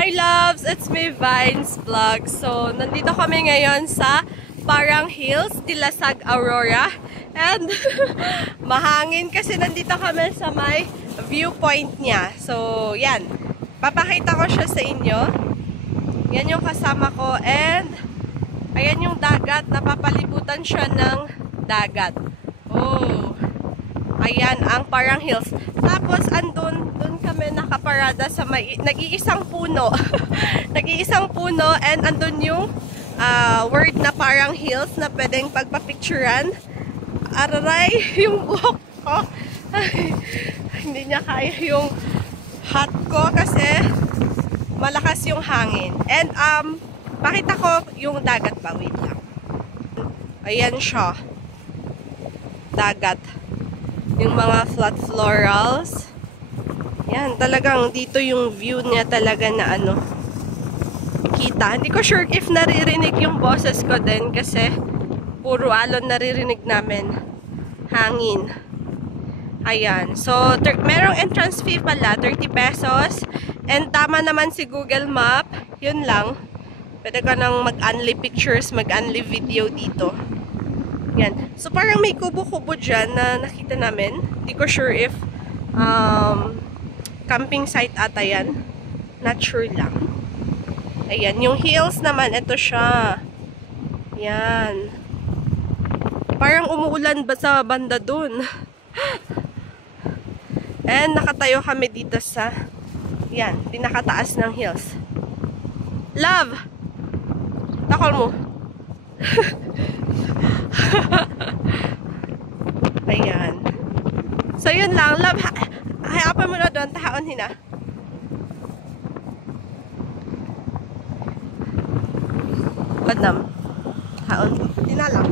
Hi loves! It's me, Vines Vlog. So, nandito kami ngayon sa Parang Hills, Dilasag, Aurora. And, mahangin kasi nandito kami sa may viewpoint niya. So, yan. Papakita ko siya sa inyo. Yan yung kasama ko. And, ayan yung dagat. Napapalibutan siya ng dagat. Oh. Ayan ang Parang Hills. Tapos andun kami nakaparada sa may nag-iisang puno. Nag-iisang puno and andun yung word na Parang Hills na pwedeng pagpapicturan. Aray, yung buhok ko. Ay, hindi niya kaya yung hat ko kasi malakas yung hangin. And pakita ko yung dagat ba. Wait lang. Ayan siya. Dagat. Yung mga flat florals. Yan, talagang dito yung view niya talaga na ano, kita. Hindi ko sure if naririnig yung boses ko din kasi puro alon naririnig namin. Hangin. Ayan. So, merong entrance fee pala, 30 pesos. And tama naman si Google Map. Yun lang. Pwede ka nang mag-unli pictures, mag-unli video dito. Yan. So, parang may kubo-kubo dyan na nakita namin. Hindi ko sure if camping site ata yan. Not sure lang. Ayan. Yung hills naman, ito siya. Yan. Parang umuulan ba sa banda dun? And nakatayo kami dito sa yan, pinakataas ng hills. Love! Takol mo. Ayan. So, yun lang. Love, hayapan mo na doon. Tahaon hina. Badam. Haon. Hindi na lang.